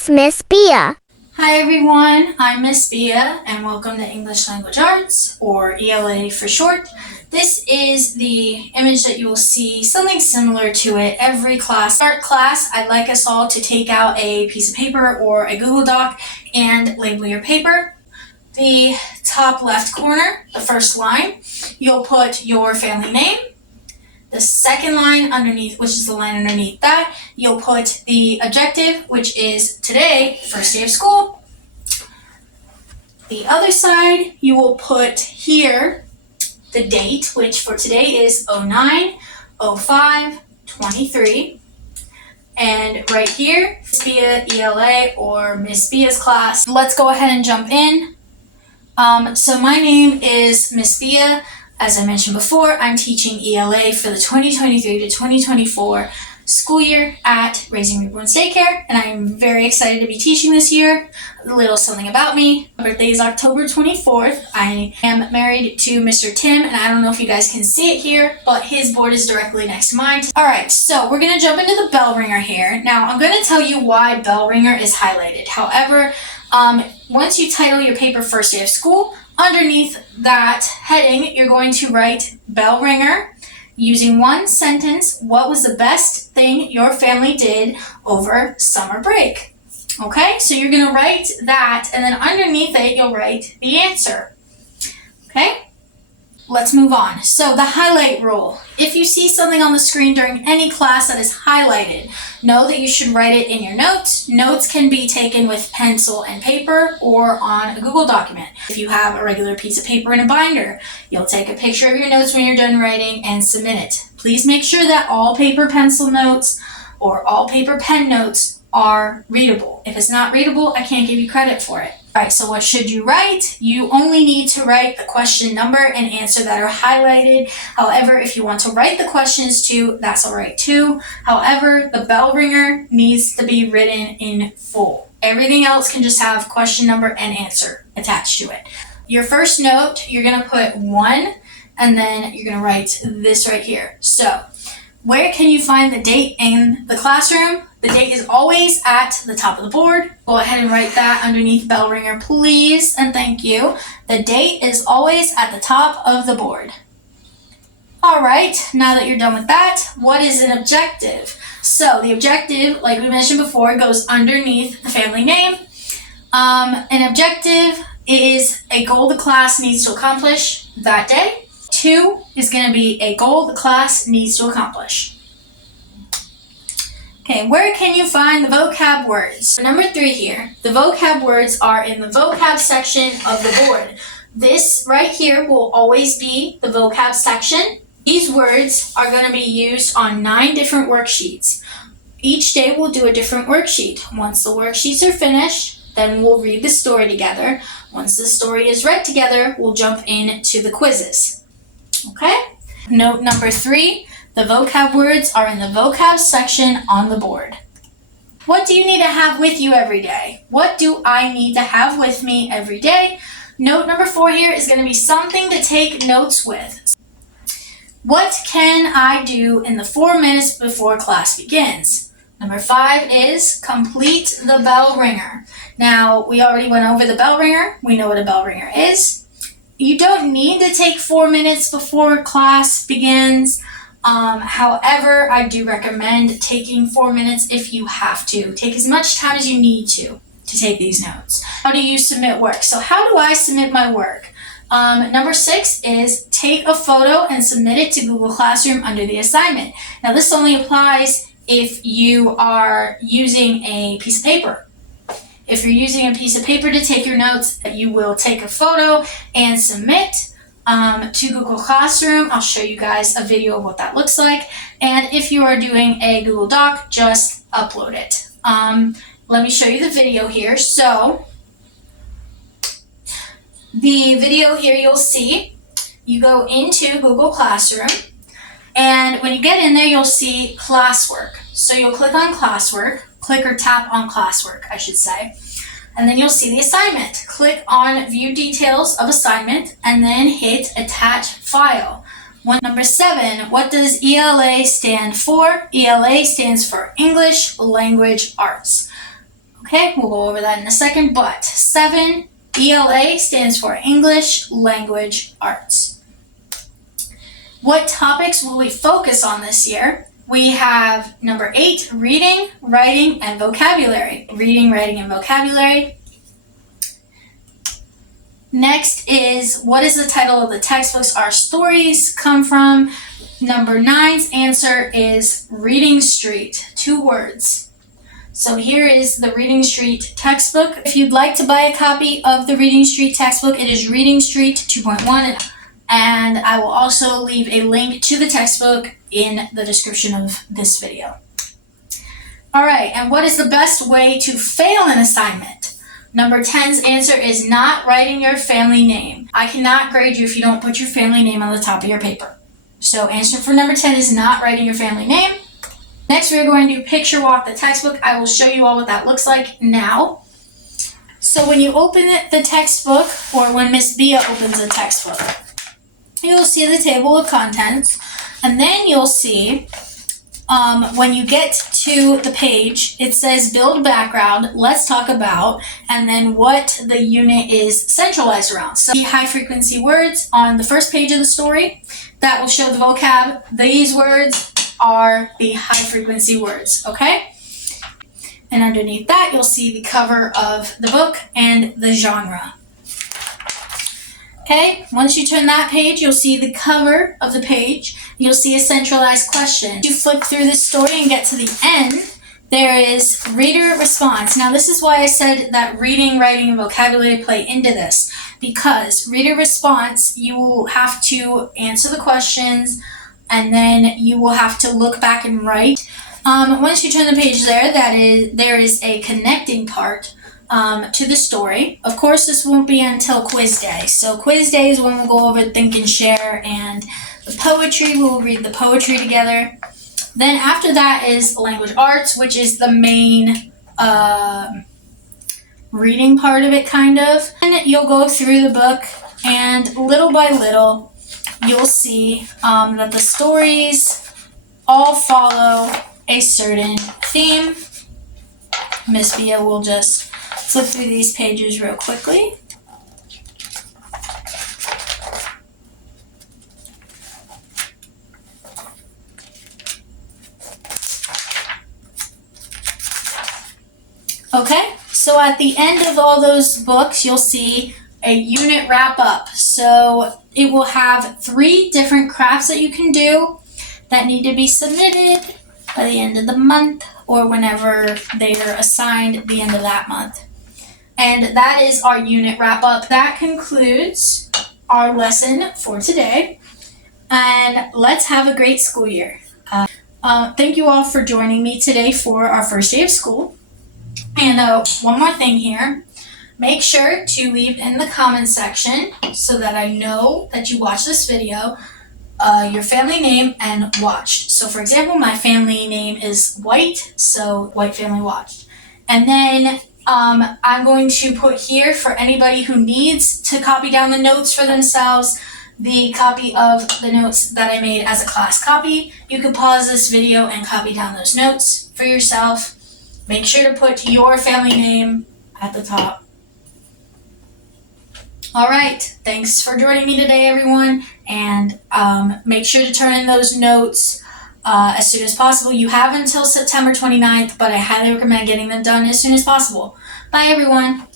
is Miss Bia. Hi everyone, I'm Miss Bia and welcome to English Language Arts, or ELA for short. This is the image that you will see, something similar to it every class. Start class, I'd like us all to take out a piece of paper or a Google Doc and label your paper. The top left corner, the first line, you'll put your family name. The second line underneath, which is the line underneath that, you'll put the objective, which is today, first day of school. The other side, you will put here the date, which for today is 09/05/23. And right here, Miss Bia ELA or Miss Bia's class. Let's go ahead and jump in. So my name is Miss Bia. As I mentioned before, I'm teaching ELA for the 2023 to 2024 school year at Raising Reborn's Daycare, and I'm very excited to be teaching this year. A little something about me. My birthday is October 24th. I am married to Mr. Tim, and I don't know if you guys can see it here, but his board is directly next to mine. Alright, so we're going to jump into the bell ringer here. Now, I'm going to tell you why bell ringer is highlighted. However, once you title your paper first day of school, underneath that heading, you're going to write bell ringer using one sentence. What was the best thing your family did over summer break? Okay, so you're going to write that, and then underneath it, you'll write the answer. Okay, let's move on. So the highlight rule. If you see something on the screen during any class that is highlighted, know that you should write it in your notes. Notes can be taken with pencil and paper or on a Google document. If you have a regular piece of paper in a binder, you'll take a picture of your notes when you're done writing and submit it. Please make sure that all paper pencil notes or all paper pen notes are readable. If it's not readable, I can't give you credit for it. Alright, so what should you write? You only need to write the question number and answer that are highlighted. However, if you want to write the questions too, that's alright too. However, the bell ringer needs to be written in full. Everything else can just have question number and answer attached to it. Your first note, you're going to put 1, and then you're going to write this right here. So, where can you find the date in the classroom? The date is always at the top of the board. Go ahead and write that underneath bell ringer, please, and thank you. The date is always at the top of the board. All right, now that you're done with that, what is an objective? So the objective, like we mentioned before, goes underneath the family name. An objective is a goal the class needs to accomplish that day. 2 is going to be a goal the class needs to accomplish. Okay, where can you find the vocab words? Number 3 here, the vocab words are in the vocab section of the board. This right here will always be the vocab section. These words are going to be used on 9 different worksheets. Each day we'll do a different worksheet. Once the worksheets are finished, then we'll read the story together. Once the story is read together, we'll jump into the quizzes. Okay? Note number 3, the vocab words are in the vocab section on the board. What do you need to have with you every day? What do I need to have with me every day? Note number 4 here is going to be something to take notes with. What can I do in the 4 minutes before class begins? Number 5 is complete the bell ringer. Now, we already went over the bell ringer. We know what a bell ringer is. You don't need to take 4 minutes before class begins. However, I do recommend taking 4 minutes if you have to. Take as much time as you need to take these notes. How do you submit work? So how do I submit my work? Number 6 is take a photo and submit it to Google Classroom under the assignment. Now this only applies if you are using a piece of paper. If you're using a piece of paper to take your notes, you will take a photo and submit to Google Classroom. I'll show you guys a video of what that looks like. And if you are doing a Google Doc, just upload it. Let me show you the video here. So the video here you'll see, you go into Google Classroom, and when you get in there, you'll see classwork. So you'll click on classwork, click or tap on classwork, I should say. And then you'll see the assignment. Click on view details of assignment and then hit attach file. Number 7, what does ELA stand for? ELA stands for English Language Arts. Okay, we'll go over that in a second, but 7, ELA stands for English Language Arts. What topics will we focus on this year? We have number 8, reading, writing, and vocabulary. Reading, writing, and vocabulary. Next is, what is the title of the textbooks our stories come from? Number 9's answer is Reading Street, 2 words. So here is the Reading Street textbook. If you'd like to buy a copy of the Reading Street textbook, it is Reading Street 2.1, and I will also leave a link to the textbook in the description of this video. All right, and what is the best way to fail an assignment? Number 10's answer is not writing your family name. I cannot grade you if you don't put your family name on the top of your paper. So answer for number 10 is not writing your family name. Next, we're going to picture walk the textbook. I will show you all what that looks like now. So when you open the textbook, or when Miss Bia opens the textbook, you'll see the table of contents, and then you'll see when you get to the page, it says build background, let's talk about, and then what the unit is centralized around. So the high frequency words on the first page of the story, that will show the vocab. These words are the high frequency words, okay? And underneath that, you'll see the cover of the book and the genre. Okay, once you turn that page, you'll see the cover of the page. You'll see a centralized question. You flip through this story and get to the end, there is reader response. Now, this is why I said that reading, writing, and vocabulary play into this, because reader response, you will have to answer the questions, and then you will have to look back and write. Once you turn the page there is a connecting part to the story. Of course, this won't be until quiz day. So quiz day is when we'll go over Think and Share and the poetry. We'll read the poetry together. Then after that is language arts, which is the main reading part of it, kind of. And you'll go through the book, and little by little, you'll see that the stories all follow a certain theme. Miss Bia will just flip through these pages real quickly. Okay, so at the end of all those books, you'll see a unit wrap up. So it will have 3 different crafts that you can do that need to be submitted by the end of the month, or whenever they are assigned at the end of that month. And that is our unit wrap up. That concludes our lesson for today. And let's have a great school year. Thank you all for joining me today for our first day of school. And one more thing here. Make sure to leave in the comments section so that I know that you watched this video, your family name and watched. So for example, my family name is White, so White Family Watched. And then I'm going to put here, for anybody who needs to copy down the notes for themselves, the copy of the notes that I made as a class copy. You can pause this video and copy down those notes for yourself. Make sure to put your family name at the top. All right, thanks for joining me today, everyone, and make sure to turn in those notes as soon as possible. You have until September 29th, but I highly recommend getting them done as soon as possible. Bye, everyone.